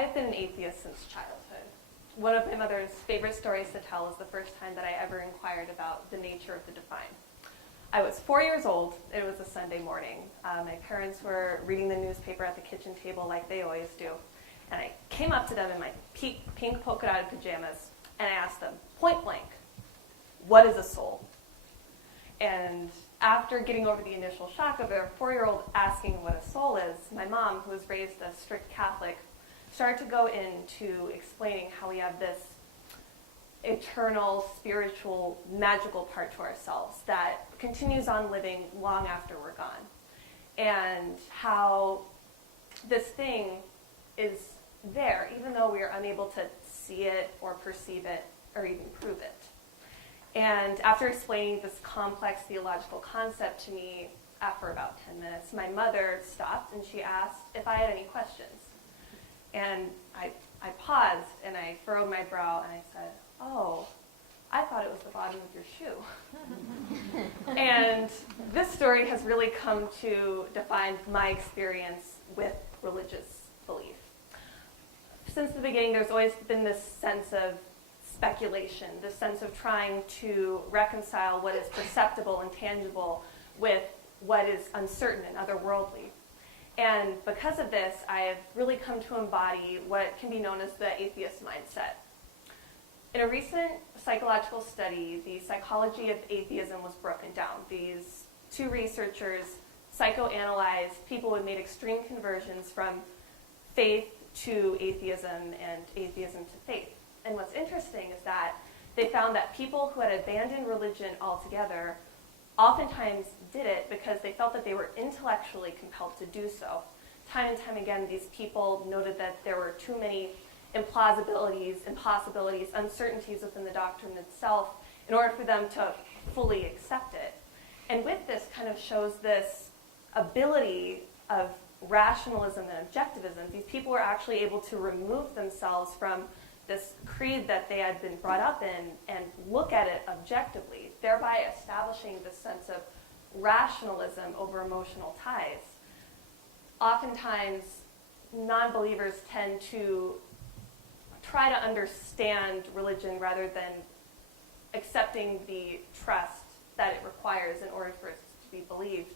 I've been an atheist since childhood. One of my mother's favorite stories to tell is the first time that I ever inquired about the nature of the divine. I was 4 years old. It was a Sunday morning. My parents were reading the newspaper at the kitchen table like they always do. And I came up to them in my pink polka dotted pajamas and I asked them, point blank, what is a soul? And after getting over the initial shock of a 4-year-old asking what a soul is, my mom, who was raised a strict Catholic, started to go into explaining how we have this eternal, spiritual, magical part to ourselves that continues on living long after we're gone. And how this thing is there, even though we are unable to see it or perceive it or even prove it. And after explaining this complex theological concept to me for about 10 minutes, my mother stopped and she asked if I had any questions. And I paused and I furrowed my brow and I said, oh, I thought it was the bottom of your shoe. And this story has really come to define my experience with religious belief. Since the beginning, there's always been this sense of speculation, this sense of trying to reconcile what is perceptible and tangible with what is uncertain and otherworldly. And because of this, I have really come to embody what can be known as the Atheist Mindset. In a recent psychological study, the psychology of atheism was broken down. These two researchers psychoanalyzed people who had made extreme conversions from faith to atheism and atheism to faith. And what's interesting is that they found that people who had abandoned religion altogether oftentimes did it because they felt that they were intellectually compelled to do so. Time and time again, these people noted that there were too many implausibilities, impossibilities, uncertainties within the doctrine itself in order for them to fully accept it. And with this kind of shows this ability of rationalism and objectivism. These people were actually able to remove themselves from this creed that they had been brought up in and look at it objectively, thereby establishing this sense of rationalism over emotional ties. Oftentimes, non-believers tend to try to understand religion rather than accepting the trust that it requires in order for it to be believed.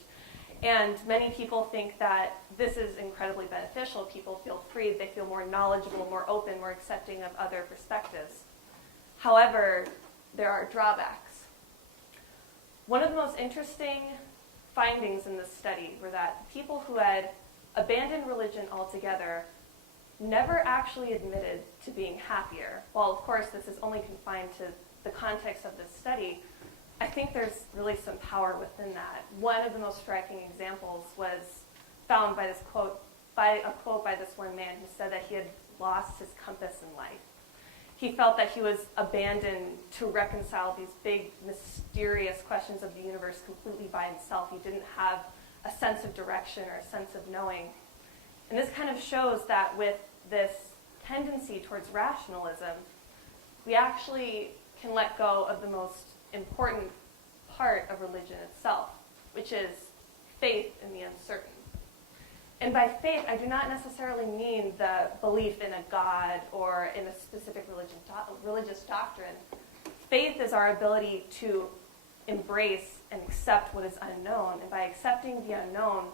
And many people think that this is incredibly beneficial. People feel freed, they feel more knowledgeable, more open, more accepting of other perspectives. However, there are drawbacks. One of the most interesting findings in this study were that people who had abandoned religion altogether never actually admitted to being happier. While, of course, this is only confined to the context of this study, I think there's really some power within that. One of the most striking examples was found by a quote by this one man who said that he had lost his compass in life. He felt that he was abandoned to reconcile these big, mysterious questions of the universe completely by himself. He didn't have a sense of direction or a sense of knowing. And this kind of shows that with this tendency towards rationalism, we actually can let go of the most important part of religion itself, which is faith in the uncertain. And by faith, I do not necessarily mean the belief in a God or in a specific religious doctrine. Faith is our ability to embrace and accept what is unknown. And by accepting the unknown,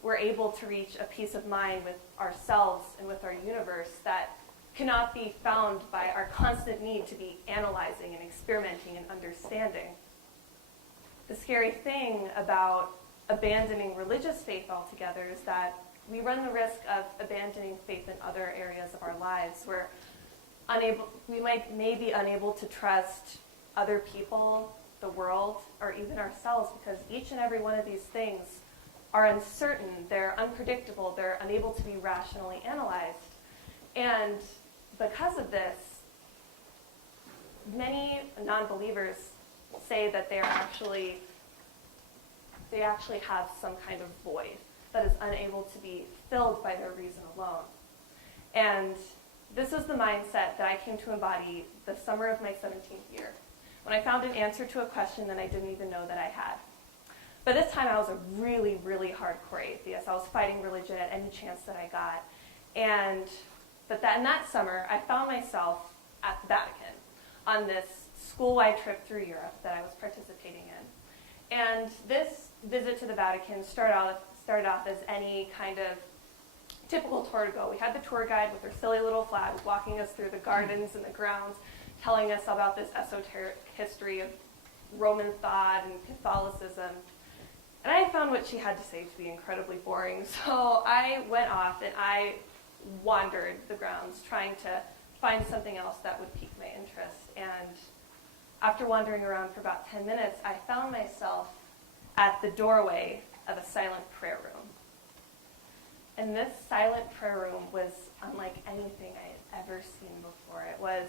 we're able to reach a peace of mind with ourselves and with our universe that cannot be found by our constant need to be analyzing and experimenting and understanding. The scary thing about abandoning religious faith altogether is that we run the risk of abandoning faith in other areas of our lives. We may be unable to trust other people, the world, or even ourselves, because each and every one of these things are uncertain, they're unpredictable, they're unable to be rationally analyzed. And because of this, many non-believers say that they actually have some kind of void that is unable to be filled by their reason alone. And this was the mindset that I came to embody the summer of my 17th year, when I found an answer to a question that I didn't even know that I had. But this time I was a really, really hardcore atheist. I was fighting religion at any chance that I got. And But in that summer, I found myself at the Vatican on this school-wide trip through Europe that I was participating in. And this visit to the Vatican started off as any kind of typical tour to go. We had the tour guide with her silly little flag walking us through the gardens and the grounds, telling us about this esoteric history of Roman thought and Catholicism. And I found what she had to say to be incredibly boring, so I went off and I wandered the grounds trying to find something else that would pique my interest. And after wandering around for about 10 minutes, I found myself at the doorway of a silent prayer room. And this silent prayer room was unlike anything I had ever seen before. It was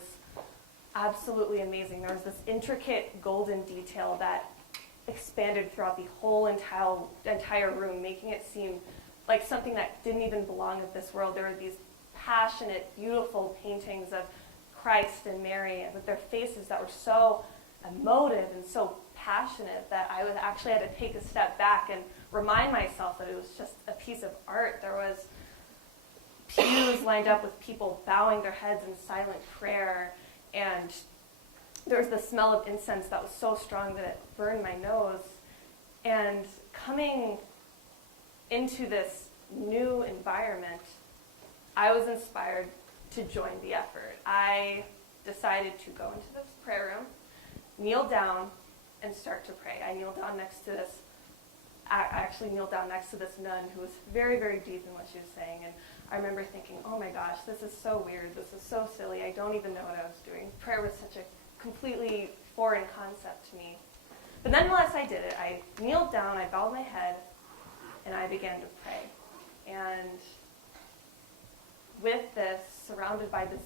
absolutely amazing. There was this intricate golden detail that expanded throughout the whole entire room, making it seem like something that didn't even belong in this world. There were these passionate, beautiful paintings of Christ and Mary with their faces that were so emotive and so passionate that I actually had to take a step back and remind myself that it was just a piece of art. There was pews lined up with people bowing their heads in silent prayer, and there was the smell of incense that was so strong that it burned my nose. And coming into this new environment, I was inspired to join the effort. I decided to go into this prayer room, kneel down, and start to pray. I kneeled down next to this nun who was very, very deep in what she was saying. And I remember thinking, oh my gosh, this is so weird. This is so silly. I don't even know what I was doing. Prayer was such a completely foreign concept to me. But nonetheless, I did it. I kneeled down, I bowed my head, and I began to pray. And with this, surrounded by this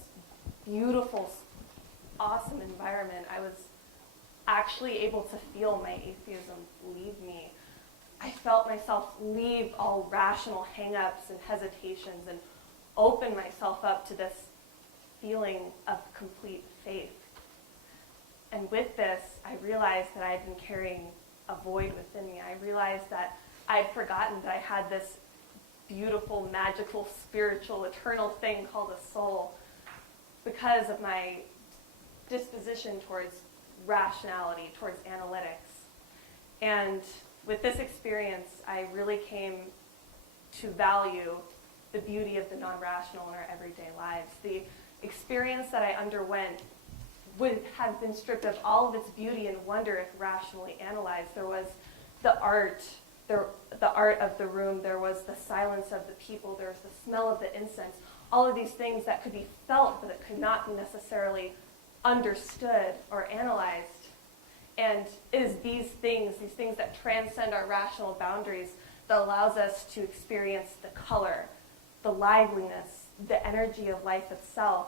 beautiful, awesome environment, I was actually able to feel my atheism leave me. I felt myself leave all rational hang-ups and hesitations and open myself up to this feeling of complete faith. And with this, I realized that I had been carrying a void within me. I realized that I had forgotten that I had this beautiful, magical, spiritual, eternal thing called a soul because of my disposition towards rationality, towards analytics. And with this experience, I really came to value the beauty of the non-rational in our everyday lives. The experience that I underwent would have been stripped of all of its beauty and wonder if rationally analyzed. There was the art of the room, there was the silence of the people, there was the smell of the incense, all of these things that could be felt but that could not be necessarily understood or analyzed. And it is these things that transcend our rational boundaries that allows us to experience the color, the liveliness, the energy of life itself.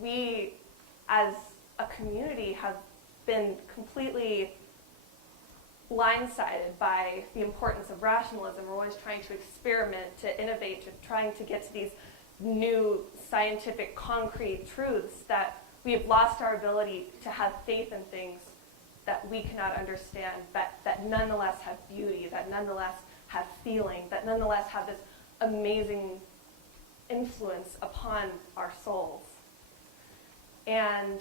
We, as a community, have been completely blindsided by the importance of rationalism. We're always trying to experiment, to innovate, to trying to get to these new scientific, concrete truths that we have lost our ability to have faith in things that we cannot understand, that nonetheless have beauty, that nonetheless have feeling, that nonetheless have this amazing influence upon our souls. And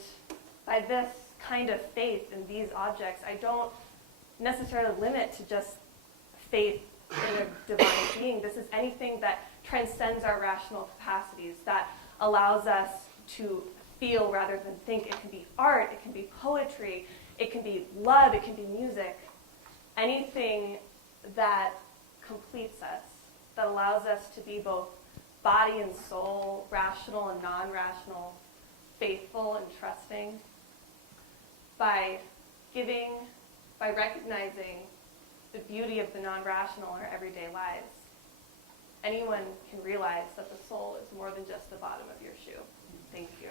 by this kind of faith in these objects, I don't necessarily limit to just faith in a divine being. This is anything that transcends our rational capacities, that allows us to feel rather than think. It can be art, it can be poetry, it can be love, it can be music. Anything that completes us, that allows us to be both body and soul, rational and non-rational, faithful and trusting, by recognizing the beauty of the non-rational in our everyday lives. Anyone can realize that the soul is more than just the bottom of your shoe. Thank you.